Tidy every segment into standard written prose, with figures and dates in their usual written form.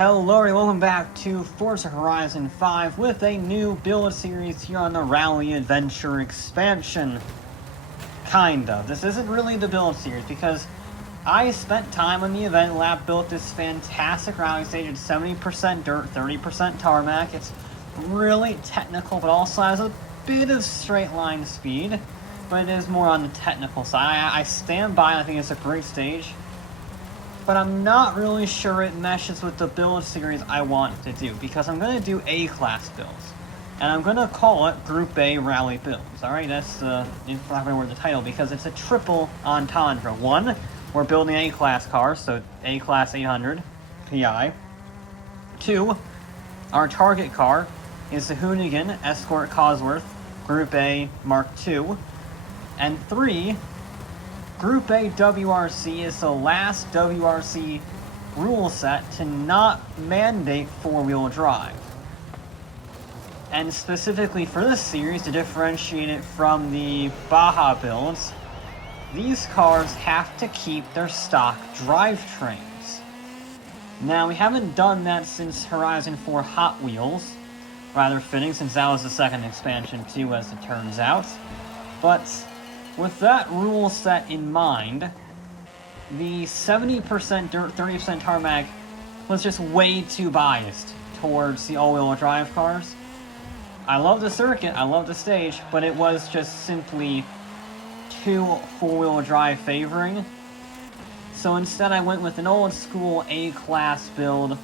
Hello and welcome back to Forza Horizon 5 with a new build series here on the Rally Adventure expansion. Kind of. This isn't really the build series because I spent time on the event lab, built this fantastic rally stage at 70% dirt, 30% tarmac. It's really technical but also has a bit of straight line speed, but it is more on the technical side. I stand by, I think it's a great stage. But I'm not really sure it meshes with the build series I want to do, because I'm going to do A-class builds. And I'm going to call it Group A Rally Builds, alright? That's the title, because it's a triple entendre. One, we're building A-class cars, so A-class 800 PI. Two, our target car is the Hoonigan Escort Cosworth Group A Mark II. And three, Group A WRC is the last WRC rule set to not mandate four-wheel drive. And specifically for this series, to differentiate it from the Baja builds, these cars have to keep their stock drivetrains. Now, we haven't done that since Horizon 4 Hot Wheels. Rather fitting, since that was the second expansion too, as it turns out. But with that rule set in mind, the 70% dirt, 30% tarmac was just way too biased towards the all-wheel drive cars. I love the circuit, I love the stage, but it was just simply too four-wheel drive favoring. So instead I went with an old-school A-class build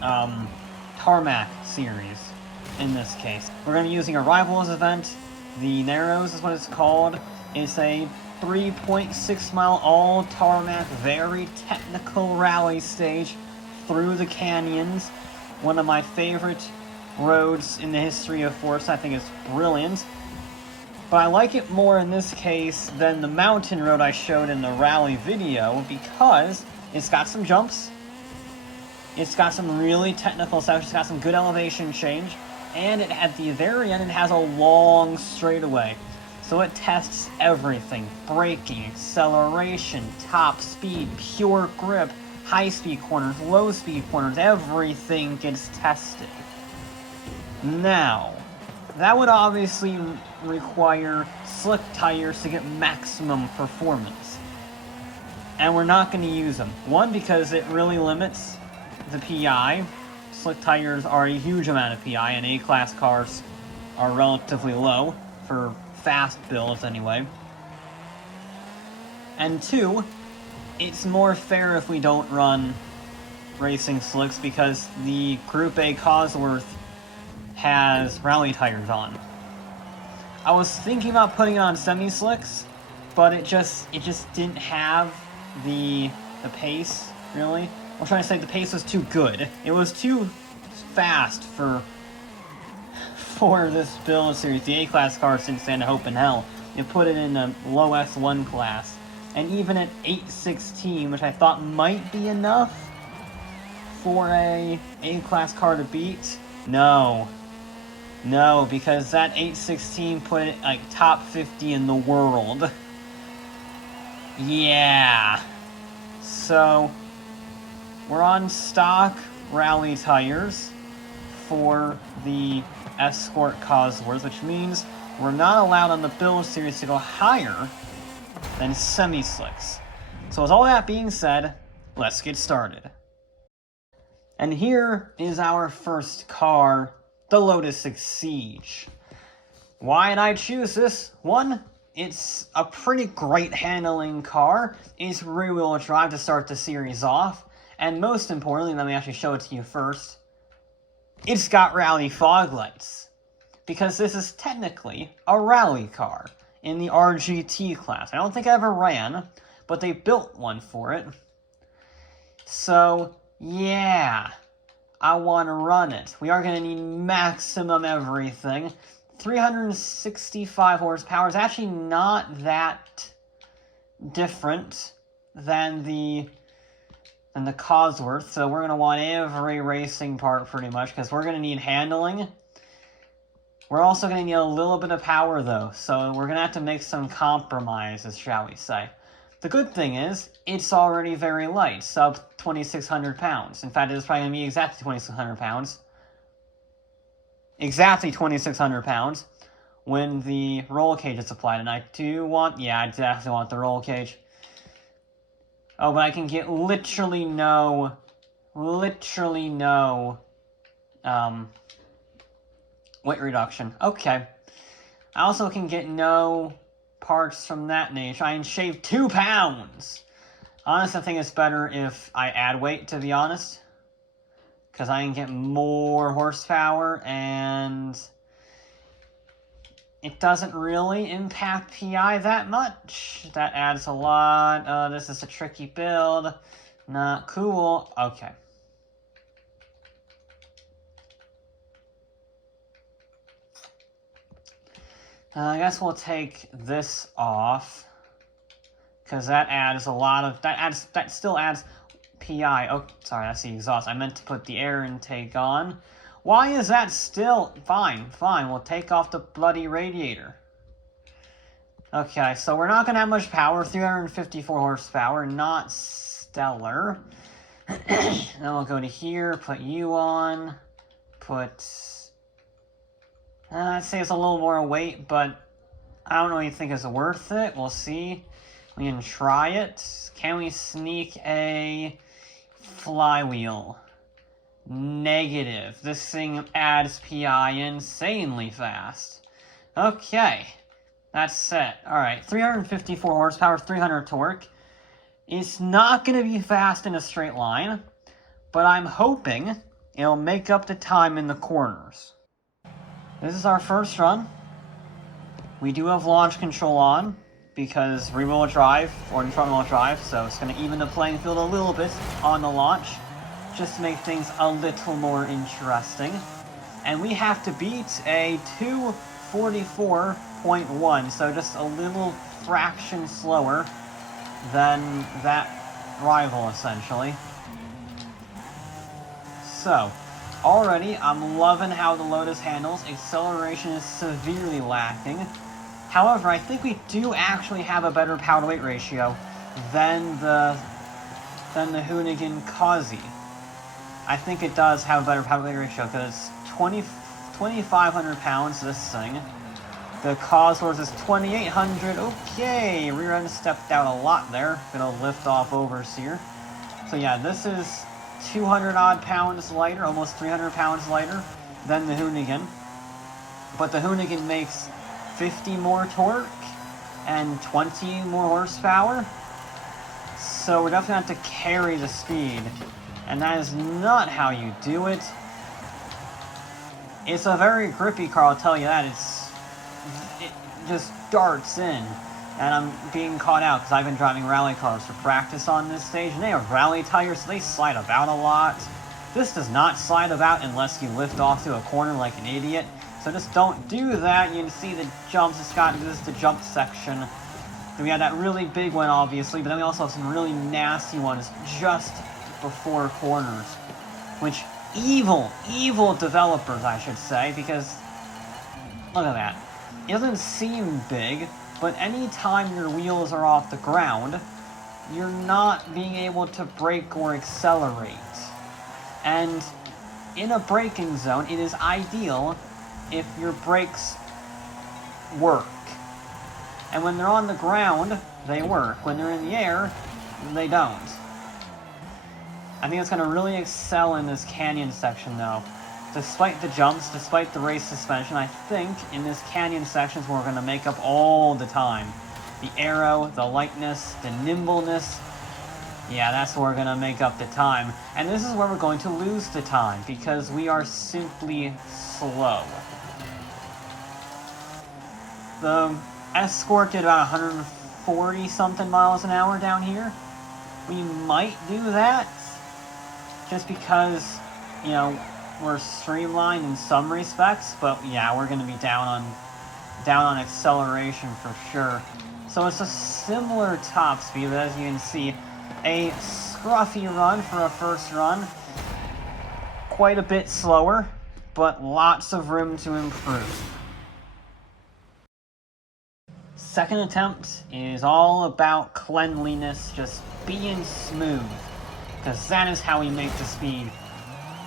tarmac series in this case. We're going to be using a Rivals event. The Narrows is what it's called. It's a 3.6 mile all tarmac, very technical rally stage through the canyons. One of my favorite roads in the history of Forza. I think it's brilliant. But I like it more in this case than the mountain road I showed in the rally video because it's got some jumps. It's got some really technical stuff. It's got some good elevation change. And at the very end, it has a long straightaway. So it tests everything. Braking, acceleration, top speed, pure grip, high speed corners, low speed corners, everything gets tested. Now, that would obviously require slick tires to get maximum performance. And we're not going to use them. One, because it really limits the PI. Slick tires are a huge amount of PI, and A-class cars are relatively low, for fast builds anyway. And two, it's more fair if we don't run racing slicks, because the Group A Cosworth has rally tires on. I was thinking about putting it on semi-slicks, but it just didn't have the pace, really. I'm trying to say the pace was too good. It was too fast for this build series. The A-class cars didn't stand a hope in hell. You put it in a low S1 class. And even at 816, which I thought might be enough for a A-class car to beat, no. No, because that 816 put it like top 50 in the world. Yeah. So we're on stock rally tires for the Escort Cosworth, which means we're not allowed on the build series to go higher than semi-slicks. So with all that being said, let's get started. And here is our first car, the Lotus Siege. Why did I choose this? One, it's a pretty great handling car. It's rear-wheel drive to start the series off. And most importantly, let me actually show it to you first, it's got rally fog lights. Because this is technically a rally car in the RGT class. I don't think I ever ran, but they built one for it. So, yeah, I want to run it. We are going to need maximum everything. 365 horsepower is actually not that different than the Cosworth, so we're going to want every racing part pretty much, because we're going to need handling. We're also going to need a little bit of power, though, so we're going to have to make some compromises, shall we say. The good thing is, it's already very light, sub 2,600 pounds. In fact, it's probably going to be exactly 2,600 pounds. Exactly 2,600 pounds when the roll cage is applied. And I do want, yeah, I definitely want the roll cage. Oh, but I can get literally no, weight reduction. Okay. I also can get no parts from that nature. I can shave 2 pounds! Honestly, I think it's better if I add weight, to be honest. Because I can get more horsepower, and it doesn't really impact PI that much. That adds a lot. This is a tricky build. Not cool. Okay. I guess we'll take this off, because that adds a lot of, that still adds PI. Oh, sorry, that's the exhaust. I meant to put the air intake on. Why is that still, fine, we'll take off the bloody radiator. Okay, so we're not going to have much power, 354 horsepower, not stellar. Then we'll go to here, put you on, put... I'd say it's a little more weight, but I don't really think it's worth it. We'll see. We can try it. Can we sneak a flywheel? Negative. This thing adds PI insanely fast. Okay. That's set. Alright, 354 horsepower, 300 torque. It's not going to be fast in a straight line, but I'm hoping it'll make up the time in the corners. This is our first run. We do have launch control on, because rear-wheel drive, or front-wheel drive, so it's going to even the playing field a little bit on the launch, just to make things a little more interesting. And we have to beat a 2:44.1, so just a little fraction slower than that rival, essentially. So, already, I'm loving how the Lotus handles. Acceleration is severely lacking. However, I think we do actually have a better power-to-weight ratio than the Hoonigan Kazi. I think it does have a better power-to-weight ratio because it's 2,500 pounds, this thing. The Cosworth is 2,800. Okay, rear end stepped out a lot there. Gonna lift off Overseer. So yeah, this is 200 odd pounds lighter, almost 300 pounds lighter than the Hoonigan. But the Hoonigan makes 50 more torque and 20 more horsepower. So we're definitely going to have to carry the speed. And that is not how you do it. It's a very grippy car, I'll tell you that. It just darts in. And I'm being caught out because I've been driving rally cars for practice on this stage. And they have rally tires, so they slide about a lot. This does not slide about unless you lift off to a corner like an idiot. So just don't do that. You can see the jumps. This is the jump section. Then we had that really big one, obviously, but then we also have some really nasty ones just before corners. Which, evil developers, I should say, because look at that. It doesn't seem big, but anytime your wheels are off the ground, you're not being able to brake or accelerate. And in a braking zone, it is ideal if your brakes work. And when they're on the ground, they work. When they're in the air, they don't. I think it's going to really excel in this canyon section, though. Despite the jumps, despite the race suspension, I think in this canyon section is where we're going to make up all the time. The aero, the lightness, the nimbleness. Yeah, that's where we're going to make up the time. And this is where we're going to lose the time, because we are simply slow. The Escort did about 140-something miles an hour down here. We might do that, just because, you know, we're streamlined in some respects, but yeah, we're going to be down on acceleration for sure. So it's a similar top speed, but as you can see, a scruffy run for a first run. Quite a bit slower, but lots of room to improve. second attempt is all about cleanliness, just being smooth. Because that is how we make the speed.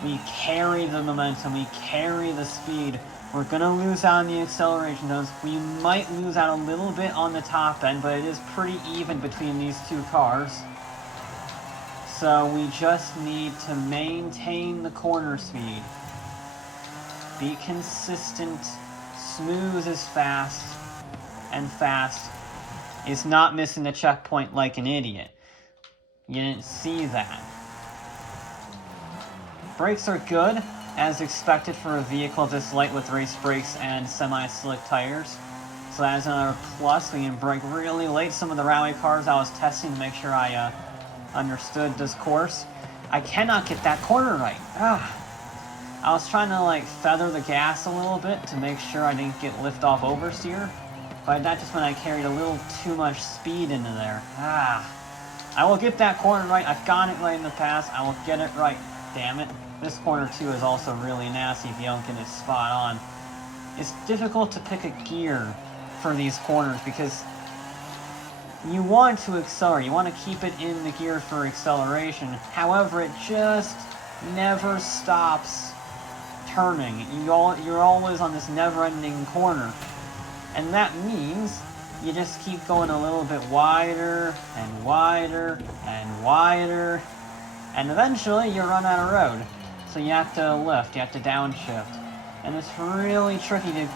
We carry the momentum, we carry the speed. We're gonna lose out on the acceleration nodes. We might lose out a little bit on the top end, but it is pretty even between these two cars. So we just need to maintain the corner speed. Be consistent, smooth is fast, and fast is not missing the checkpoint like an idiot. You didn't see that. Brakes are good, as expected for a vehicle this light with race brakes and semi-slick tires. So that is another plus. We can brake really late. Some of the rally cars I was testing to make sure I understood this course. I cannot get that corner right. I was trying to like feather the gas a little bit to make sure I didn't get lift off oversteer, but that just meant I carried a little too much speed into there. I will get that corner right. I've gotten it right in the past. I will get it right. Damn it. This corner too is also really nasty if you don't get it spot on. It's difficult to pick a gear for these corners because you want to accelerate. You want to keep it in the gear for acceleration. However, it just never stops turning. You're always on this never-ending corner. And that means you just keep going a little bit wider and wider and wider. And eventually you run out of road. So you have to lift, you have to downshift. And it's really tricky to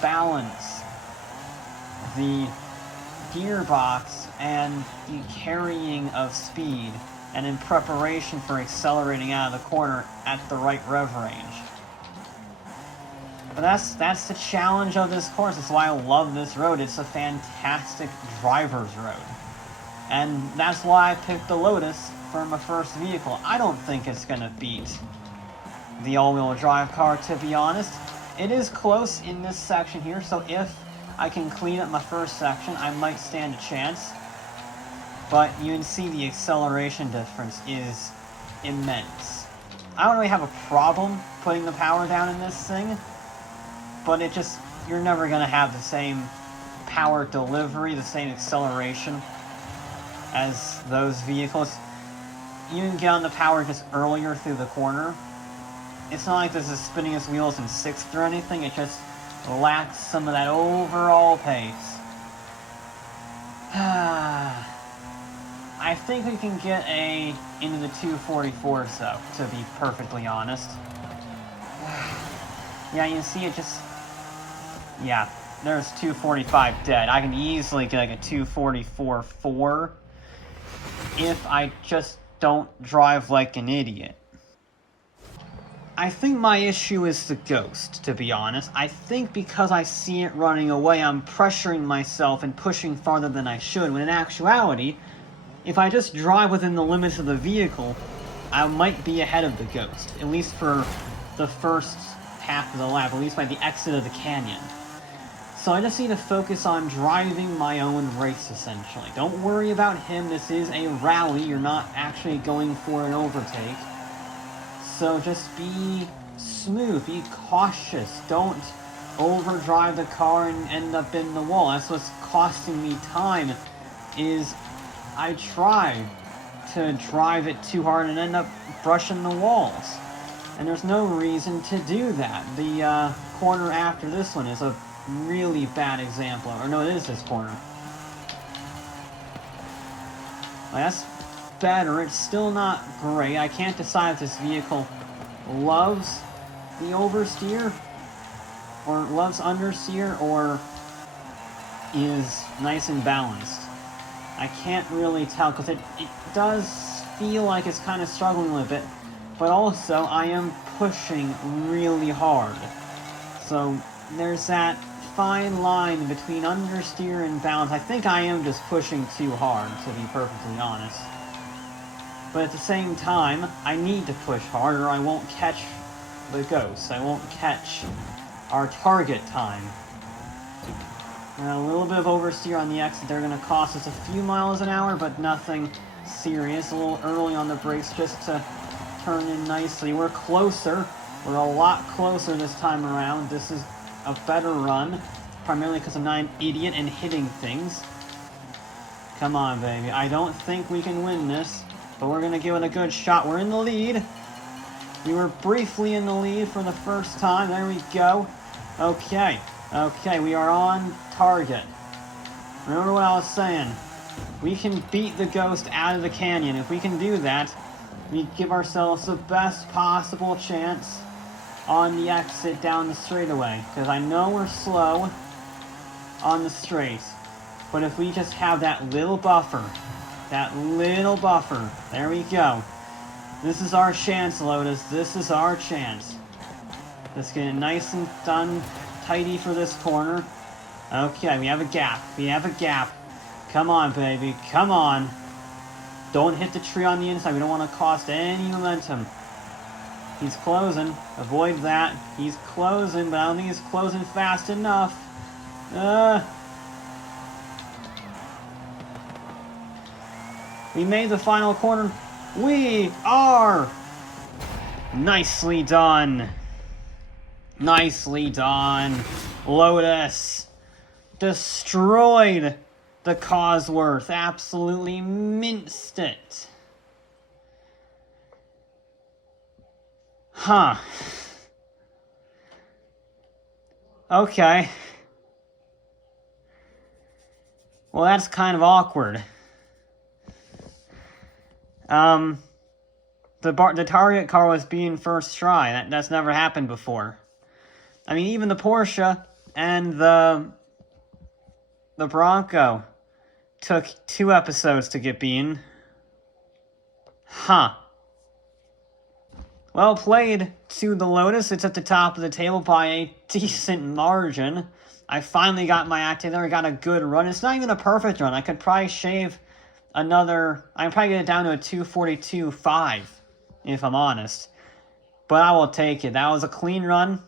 balance the gearbox and the carrying of speed and in preparation for accelerating out of the corner at the right rev range. But that's the challenge of this course. That's why I love this road. It's a fantastic driver's road. And that's why I picked the Lotus for my first vehicle. I don't think it's gonna beat the all-wheel drive car, to be honest. It is close in this section here, so if I can clean up my first section, I might stand a chance. But you can see the acceleration difference is immense. I don't really have a problem putting the power down in this thing, but you're never gonna have the same power delivery, the same acceleration as those vehicles. You can get on the power just earlier through the corner. It's not like this is spinning its wheels in 6th or anything, it just lacks some of that overall pace. I think we can get into the 244s though, to be perfectly honest. Yeah, you see it just... Yeah, there's 245 dead. I can easily get like a 244-4 if I just don't drive like an idiot. I think my issue is the Ghost, to be honest. I think because I see it running away, I'm pressuring myself and pushing farther than I should, when in actuality, if I just drive within the limits of the vehicle, I might be ahead of the Ghost, at least for the first half of the lap, at least by the exit of the canyon. So I just need to focus on driving my own race, essentially. Don't worry about him, this is a rally, you're not actually going for an overtake. So just be smooth, be cautious, don't overdrive the car and end up in the wall. That's what's costing me time, is I try to drive it too hard and end up brushing the walls. And there's no reason to do that. The corner after this one is a really bad example. Or no, it is this corner. Well, that's better. It's still not great. I can't decide if this vehicle loves the oversteer or loves understeer or is nice and balanced. I can't really tell because it does feel like it's kind of struggling a little bit, but also I am pushing really hard. So there's that fine line between understeer and balance. I think I am just pushing too hard, to be perfectly honest. But at the same time, I need to push hard or I won't catch the Ghost. I won't catch our target time. And a little bit of oversteer on the exit. They're going to cost us a few miles an hour, but nothing serious. A little early on the brakes just to turn in nicely. We're closer. We're a lot closer this time around. This is a better run. primarily because I'm not an idiot and hitting things. Come on, baby. I don't think we can win this, but we're going to give it a good shot. We're in the lead. We were briefly in the lead for the first time. There we go. Okay. Okay, we are on target. Remember what I was saying. We can beat the ghost out of the canyon. If we can do that, we give ourselves the best possible chance on the exit down the straightaway. Because I know we're slow on the straight. But if we just have that little buffer, there we go. This is our chance, Lotus. This is our chance. Let's get it nice and done, tidy for this corner. Okay, we have a gap. We have a gap. Come on, baby. Come on. Don't hit the tree on the inside. We don't want to cost any momentum. He's closing. Avoid that. He's closing, but I don't think he's closing fast enough. We made the final corner. We are! Nicely done. Nicely done. Lotus destroyed the Cosworth. Absolutely minced it. Huh. Okay. Well, that's kind of awkward. The target car was being first try. That's never happened before. I mean, even the Porsche and the Bronco took 2 episodes to get beaten. Huh. Well played to the Lotus. It's at the top of the table by a decent margin. I finally got my act together. I got a good run. It's not even a perfect run. I could probably shave another... I can probably get it down to a 2:42.5, if I'm honest. But I will take it. That was a clean run.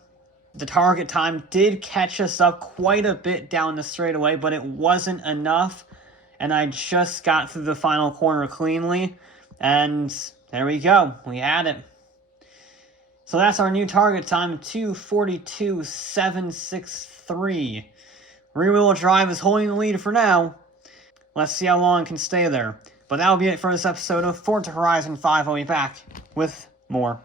The target time did catch us up quite a bit down the straightaway, but it wasn't enough. And I just got through the final corner cleanly. And there we go. We had it. So that's our new target time, 2:42.763. Rear-wheel drive is holding the lead for now. Let's see how long it can stay there. But that'll be it for this episode of Forza Horizon 5. I'll be back with more.